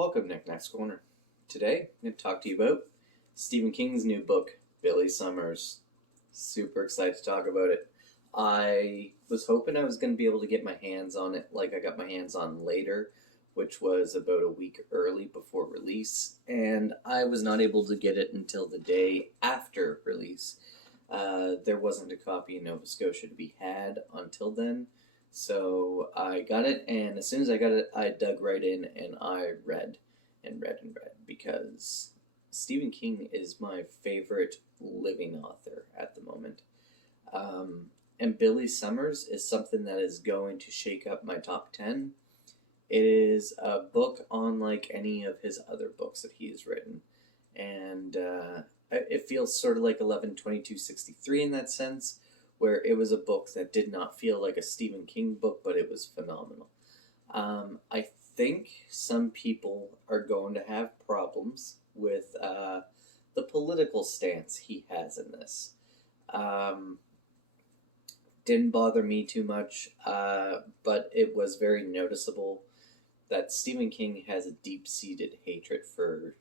Welcome, Knickknack's Corner. Today, I'm going to talk to you about Stephen King's new book, Billy Summers. Super excited to talk about it. I was hoping I was going to be able to get my hands on it like I got my hands on later, which was about a week early before release, and I was not able to get it until the day after release. There wasn't a copy in Nova Scotia to be had until then. So I got it, and as soon as I got it, I dug right in and I read and read and read because Stephen King is my favorite living author at the moment. And Billy Summers is something that is going to shake up my top 10. It is a book unlike any of his other books that he has written. And it feels sort of like 11/22/63 in that sense, where it was a book that did not feel like a Stephen King book, but it was phenomenal. I think some people are going to have problems with the political stance he has in this. Didn't bother me too much, but it was very noticeable that Stephen King has a deep-seated hatred for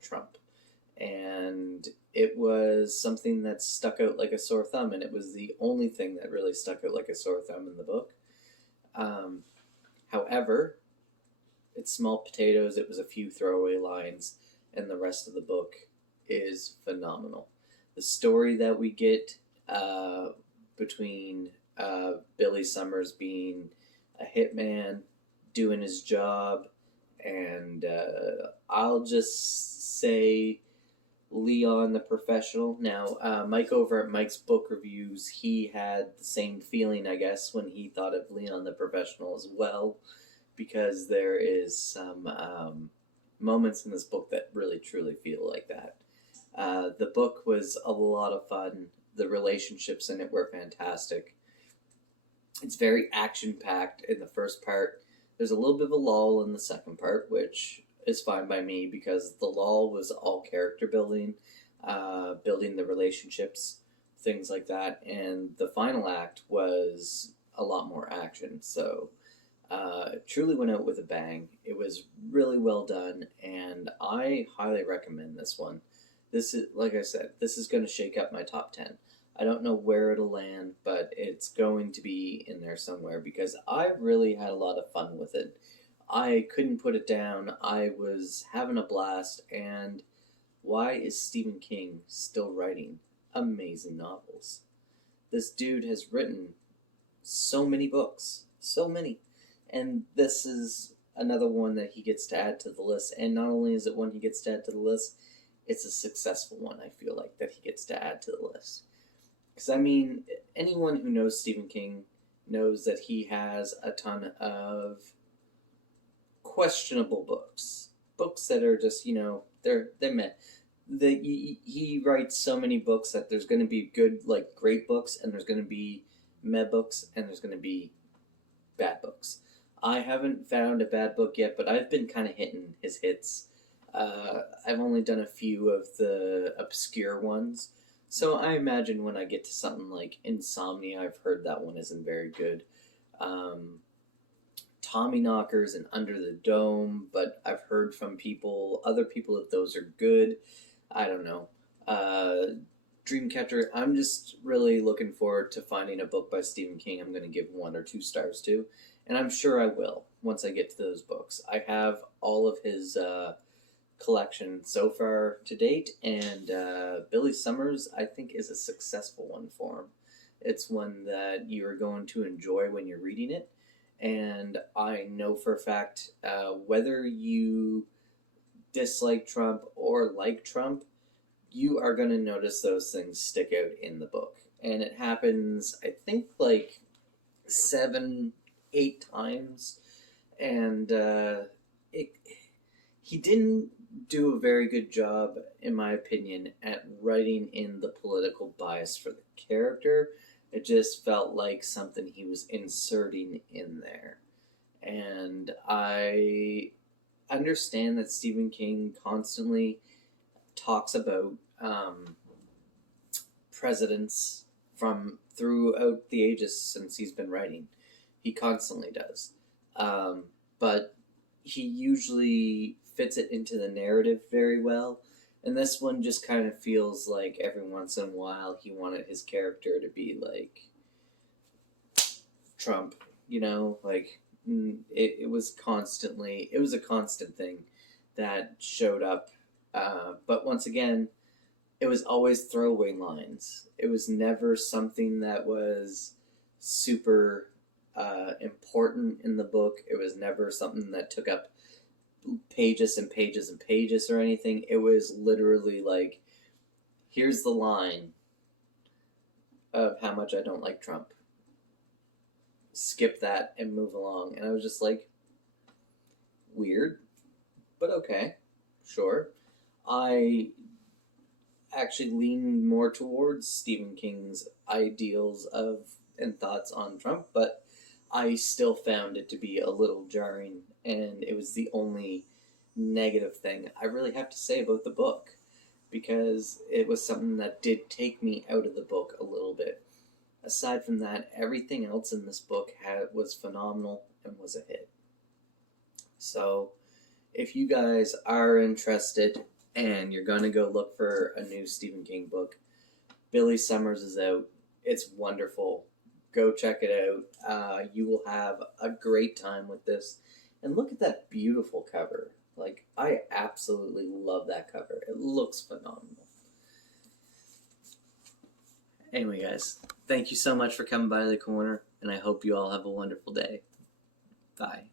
Trump. And it was something that stuck out like a sore thumb, and it was the only thing that really stuck out like a sore thumb in the book. However, it's small potatoes, it was a few throwaway lines, and the rest of the book is phenomenal. The story that we get between Billy Summers being a hitman, doing his job, and I'll just say Leon the Professional. Now, Mike over at Mike's Book Reviews, he had the same feeling, I guess, when he thought of Leon the Professional as well, because there is some moments in this book that really, truly feel like that. The book was a lot of fun. The relationships in it were fantastic. It's very action-packed in the first part. There's a little bit of a lull in the second part, which is fine by me because the lull was all character building, building the relationships, things like that, and the final act was a lot more action. So it truly went out with a bang. It was really well done, and I highly recommend this one. This is, like I said, this is going to shake up my top 10. I don't know where it'll land, but it's going to be in there somewhere because I really had a lot of fun with it. I couldn't put it down. I was having a blast, and why is Stephen King still writing amazing novels? This dude has written so many books, so many, and this is another one that he gets to add to the list, and not only is it one he gets to add to the list, it's a successful one, I feel like, that he gets to add to the list. Because, I mean, anyone who knows Stephen King knows that he has a ton of questionable books that are just, they're meh. He writes so many books that there's going to be good, like, great books, and there's going to be meh books, and there's going to be bad books. I haven't found a bad book yet, but I've been kind of hitting his hits. I've only done a few of the obscure ones, so I imagine when I get to something like Insomnia, I've heard that one isn't very good. Tommyknockers and Under the Dome, but I've heard from other people that those are good. I don't know. Dreamcatcher, I'm just really looking forward to finding a book by Stephen King I'm going to give 1 or 2 stars to, and I'm sure I will once I get to those books. I have all of his collection so far to date, and Billy Summers, I think, is a successful one for him. It's one that you're going to enjoy when you're reading it. And I know for a fact, whether you dislike Trump or like Trump, you are going to notice those things stick out in the book. And it happens, I think, like 7, 8 times. And he didn't do a very good job, in my opinion, at writing in the political bias for the character. It just felt like something he was inserting in there. And I understand that Stephen King constantly talks about presidents from throughout the ages since he's been writing. He constantly does. But he usually fits it into the narrative very well. And this one just kind of feels like every once in a while he wanted his character to be like Trump, you know, like it was constantly, it was a constant thing that showed up. But once again, it was always throwaway lines. It was never something that was super important in the book. It was never something that took up pages and pages and pages or anything. It was literally like, here's the line of how much I don't like Trump. Skip that and move along. And I was just like, weird, but okay, sure. I actually lean more towards Stephen King's ideals of and thoughts on Trump, but I still found it to be a little jarring, and it was the only negative thing I really have to say about the book, because it was something that did take me out of the book a little bit. Aside from that, everything else in this book was phenomenal and was a hit. So, if you guys are interested and you're going to go look for a new Stephen King book, Billy Summers is out. It's wonderful. Go check it out. You will have a great time with this. And look at that beautiful cover. Like, I absolutely love that cover. It looks phenomenal. Anyway, guys, thank you so much for coming by the corner, and I hope you all have a wonderful day. Bye.